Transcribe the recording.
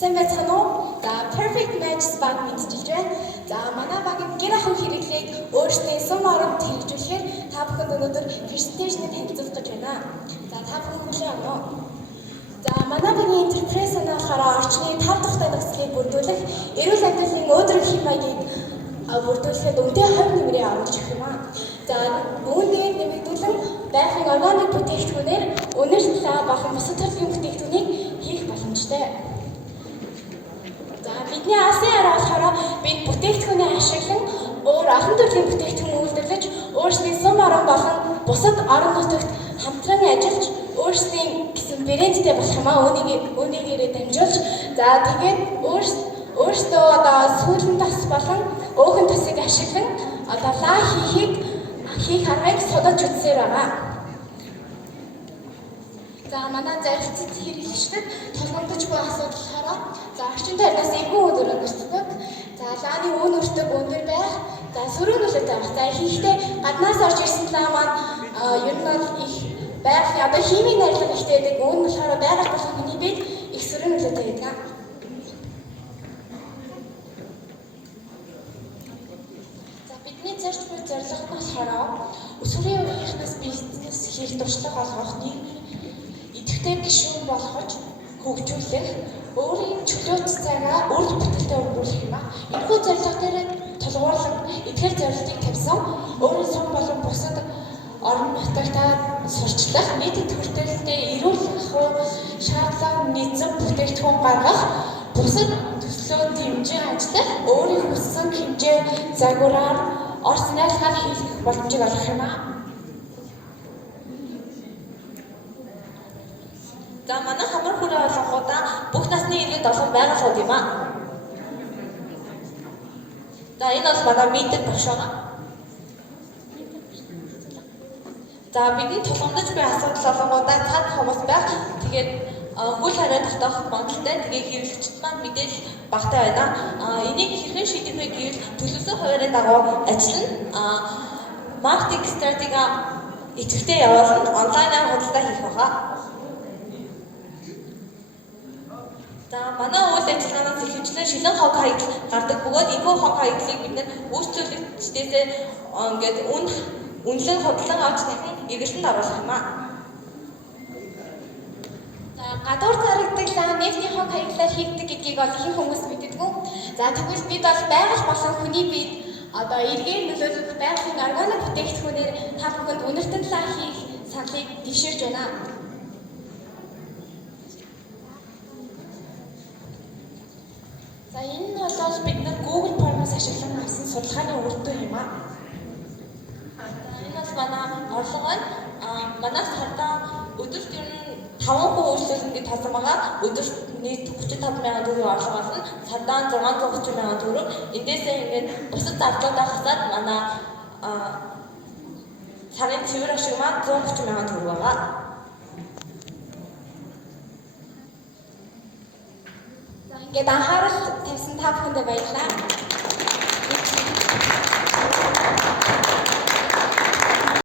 Сайн байцгаана уу? За Perfect Match баг мэдчихэж байна. За манай багийн гэр ахуй хэрэглээг өөрсдийн сум оронд хэрэгжүүлэхээр та бүхэнд өнөөдөр презентацийг танилцуулах гэж байна. За та бүхэн хүлээн авах уу? За манай багийн интерпресс болохоор орчны 5 дахь нөхцөлийг бүрдүүлэх, эрүүл амьдралын өөдрөг хэм маягийг бүрдүүлэхэд үнэтэй хувь нэмрээ оруулж өгөх юм аа. За үүнийг нэмэгдүүлэн байхын органик бүтээгдэхүүнээр өнөр салаа болон бусад төрлийн бүтээгдэхүүнийг хийх боломжтой. Бидний алсын арга болохоор бид бүтээгдэхүүнээ ашиглан өөр олон төрлийн бүтээгдэхүүн үйлдвэрлэж өөрсдийн сум орон болон бусад орон нутагт хамтран ажиллаж өөрсдийн гэсэн брэндтэй болох юм аа. Үүнийгээрээ дамжуулж тэгээд өөрсдөө сүүлэн тас болон өөхөн тасыг ашиглан лаа хийх аргыг судалж үзсээр байгаа. За манай зарилцагч хэрэглэгчдэд тулгамдж буй асуудал болохоор орчин тойрноос эвгүй өндөр өнөртдөг. За лааны үн өртөг өндөр байх. За сөрөг нөлөөтэй байх. За ихэнхдээ гаднаас орж ирсэн лаа маань ер нь бол их байгалийн химийн найрлага ихтэй байдаг. Үүн нь болохоор байгаль болон хүний биед их сөрөг нөлөөтэй байдаг. За бидний зарж буй зорилго нь болохоор өсвөрийн үеийнхнээс бизнес хийх туршлага олгох, нийгмийн идэвхтэй гишүүн болгож хөгжүүлэх, өөрийн чөлөөт цагаа үр бүтээлтэй өнгөрүүлэх юм аа. Энэхүү зорилго дээр тулгуурлан эдгээр зорилтыг тавьсан өөрийн сум болон бусад орон нутагт сурчлах, нийтэд хүрээлэнтэй эрүүл ахуй шаардлага нийцэн бүтээгдэхүүн гаргах, бусад төслөө дэмжин ажиллах, өөрийн хүссэн хэмжээ загвараар орц найрлагаар хийх боломжийг олгох юм аа. За манай хамар хүрээ болгоудаа бүх насны иргэд олон байгууллагууд юм аа. За энэ бол манай мэддэг багш байгаа. За бидний тулгамдж буй асуудал болгоудаа цаад хүмүүс байх. Тэгээд хөл хараа татах магадaltaй. Тэгээд хэрэглэгчд маань мэдээлэл багтаа байна. Энийг хэрхэн шийдэх вэ гэвэл төлөвлөсөн хуваарийн дагуу ажиллана. Маркетинг стратеги идэвхтэй явуулна. Онлайнаар худалдаа хийх байгаа. За манай үйл ажиллагаанаас ихэвчлэн шилэн хог хаягдал гардаг бөгөөд энэхүү хог хаягдлыг бид үйлчлүүлэгчдээсээ ингээд үнэлэн худалдан авч дахин эргэлтэнд оруулах юм аа. За гадуур зарагддаг нефтийн хог хаяглаар хийгдэг гэдгийг бол ихэнх хүмүүс мэддэггүй. За тэгвэл бид бол байгаль болон хүний биед эргээр нөлөөлөх байгалийн органик бүтээгдэхүүнээр та бүхэнд үнэртэн лаа хийх саналыг дэвширж байна. За энэ нь бол бид нар Google Form-аас ашиглан авсан судалгааны үр дүн юм аа. Энэ бол манай орлого байна. Манай сардаа өдөрт ер нь 5% үйлчлүүлэн гэж тооцсон байгаа. Өдөрт нийт 35,000 төгрөгийн орлого болно. Сардаа 630,000 төгрөг. Эндээсээ ингээд бусад зардалуудаа хасаад манай сарын цэвэр ашиг маань 130,000 төгрөг байгаа. Ингээд анхаарал тавьсан та бүхэндээ баярлалаа.